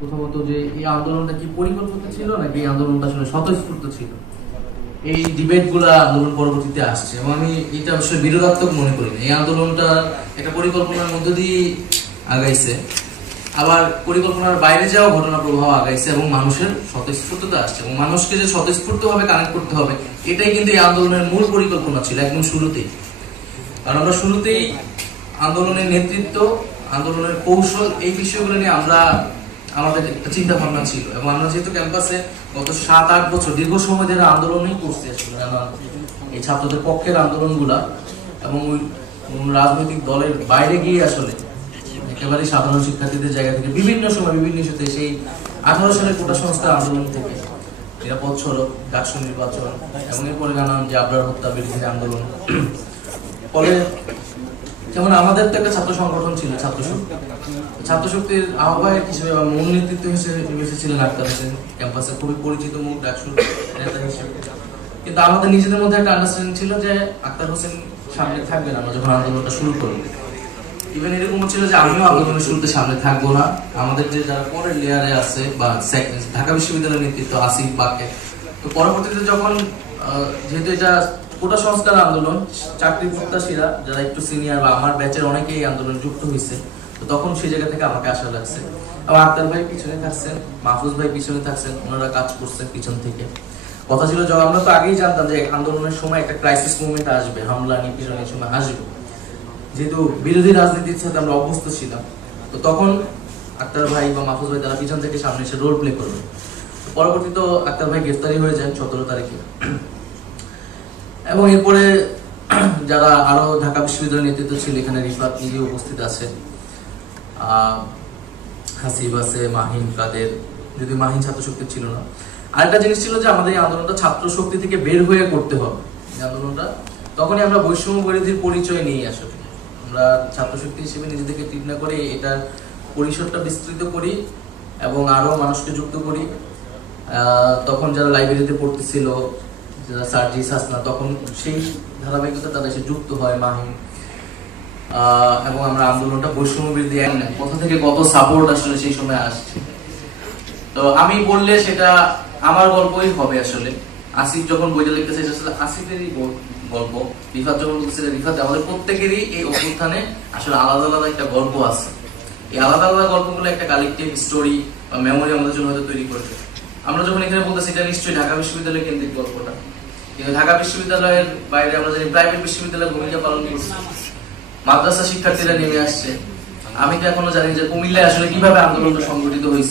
প্রথমত যে এই আন্দোলনটা কি পরিকল্পিত ছিল নাকি এই আন্দোলনটা আসলে স্বতঃস্ফূর্ত ছিল? এই ডিবেটগুলা আন্দোলন পরবর্তীতে আসছে এবং আমি এটা আসলে বিরোধাত্মক মনে করি না। এই আন্দোলনটা একটা পরিকল্পনার মধ্য দিয়ে আগাইছে। আবার পরিকল্পনার বাইরে যাওয়া ঘটনা প্রভাব আগাইছে এবং মানুষের স্বতঃস্ফূর্ততা আসছে এবং মানুষকে যে স্বতঃস্ফূর্ত ভাবে কানেক্ট করতে হবে, এটাই কিন্তু এই আন্দোলনের মূল পরিকল্পনা ছিল একদম শুরুতেই। কারণ আমরা শুরুতেই আন্দোলনের নেতৃত্ব, আন্দোলনের কৌশল এই বিষয়গুলো নিয়ে আমরা আমাদের একটা চিন্তা ভাবনা ছিল। এবং আমরা যেহেতু ক্যাম্পাসে গত সাত আট বছর দীর্ঘ সময় ধরে আন্দোলনই করছি আসলে এই ছাত্রদের পক্ষের আন্দোলনগুলা এবং ওই রাজনৈতিক দলের বাইরে গিয়ে আসলে একেবারে সাধারণ শিক্ষার্থীদের জায়গা থেকে বিভিন্ন সময় বিভিন্ন ইস্যুতে সেই আঠারো সালের কোটা সংস্কার আন্দোলন থেকে নিরাপদ সড়ক, ডাকসু নির্বাচন এবং এরপরে নানান যে আবরার হত্যা বিরোধী আন্দোলন। ফলে যেমন আমাদের তো একটা ছাত্র সংগঠন ছিল, ছাত্র শক্তি। ছাত্র শক্তির আহ্বায়ক হিসেবে বা মূল নেতৃত্ব হিসেবে এসেছিলেন আক্তার হোসেন। ক্যাম্পাসে খুবই পরিচিত মুখ ডাকসুর নেতা হিসেবে। কিন্তু আমাদের নিজেদের মধ্যে একটা আন্ডারস্ট্যান্ডিং ছিল যে আক্তার হোসেন সামনে থাকবেন, আমরা যখন আন্দোলনটা শুরু করব। ইভেন এরকম ছিল যে আমিও আন্দোলনের শুরুতে সামনে থাকব না। আমাদের যে যারা পরের লেয়ারে আছে বা ঢাকা বিশ্ববিদ্যালয়ের নেতৃত্ব আসিফ বাকে তো পরবর্তীতে যখন যেহেতু এটা কোটা সংস্কার আন্দোলন, চাকরি প্রত্যাশীরা যারা একটু সিনিয়র বা আমার ব্যাচের অনেকেই আন্দোলনে যুক্ত হয়েছে তো তখন সেই জায়গা থেকে আমাকে আশা লাগছে। এবং আক্তার ভাই পিছনে থাকছেন, মাহফুজ ভাই পিছনে থাকছেন, ওনারা কাজ করছেন পিছন থেকে। কথা ছিল যখন আমরা তো আগেই জানতাম যে আন্দোলনের সময় একটা ক্রাইসিস মুভমেন্ট আসবে, হামলা নিপীড়নের সময় আসবে। যেহেতু বিরোধী রাজনীতির সাথে আমরা অভ্যস্ত ছিলাম, তো তখন আক্তার ভাই বা মাহফুজ ভাই তারা পিছন থেকে সামনে এসে রোল প্লে করবে। তো পরবর্তী তো আক্তার ভাই গ্রেফতারি হয়ে যায় সতেরো তারিখে। এবং এরপরে যারা আরও ঢাকা বিশ্ববিদ্যালয়ের নেতৃত্ব ছিল, এখানে রিফাত নিজে উপস্থিত আছে হাসিব আছে, মাহিন, কাদের। যদি মাহিন ছাত্র শক্তি ছিল না। আরেকটা জিনিস ছিল যে আমাদের এই আন্দোলনটা ছাত্র শক্তি থেকে বের হয়ে করতে হবে। এই আন্দোলনটা তখনই আমরা বৈষম্য বিরোধীর পরিচয় নিই আসলে আমরা ছাত্র শক্তি হিসেবে নিজেদেরকে ঠিক না করে এটার পরিসরটা বিস্তৃত করি এবং আরও মানুষকে যুক্ত করি। তখন যারা লাইব্রেরিতে পড়তেছিল হাসনা তখন সেই ধারাবাহিকতা তাদের এসে যুক্ত হয় এবং আমরা আন্দোলনটা বৈষম্য কোথা থেকে কত সাপোর্ট আসলে সেই সময় আসছে। তো আমি বললে সেটা আমার গল্পই হবে আসলে। আসিফ যখন বইটা লিখতেছে আসলে আসিফেরই গল্প। রিফাত যখন বলতেছে রিফাত, আমাদের প্রত্যেকেরই এই অভ্যুত্থানে আসলে আলাদা আলাদা একটা গল্প আছে। এই আলাদা আলাদা গল্পগুলো একটা কালেকটিভ স্টোরি বা মেমোরি আমাদের জন্য হয়তো তৈরি করেছে। আমরা যখন এখানে বলতেছি, এটা নিশ্চয়ই ঢাকা বিশ্ববিদ্যালয় কেন্দ্রিক গল্পটা। কিন্তু ঢাকা বিশ্ববিদ্যালয়ের বাইরে আমরা জানি প্রাইভেট বিশ্ববিদ্যালয়ের ভূমিকা পালন করছি। মাদ্রাসা শিক্ষার্থীরা নেমে আসছে। আমি তো এখনও জানি যে কুমিল্লায় আসলে কীভাবে আন্দোলন সংগঠিত হয়েছে।